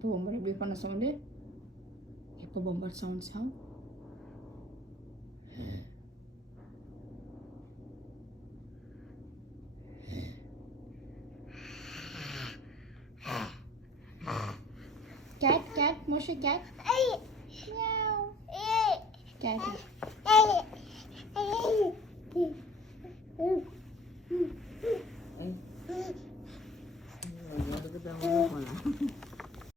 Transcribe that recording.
இப்போ பொம்பர் எப்படி பண்ண சவுண்டு? இப்போ bomber sound. Cat, Moshe, cat. Meow. Cat.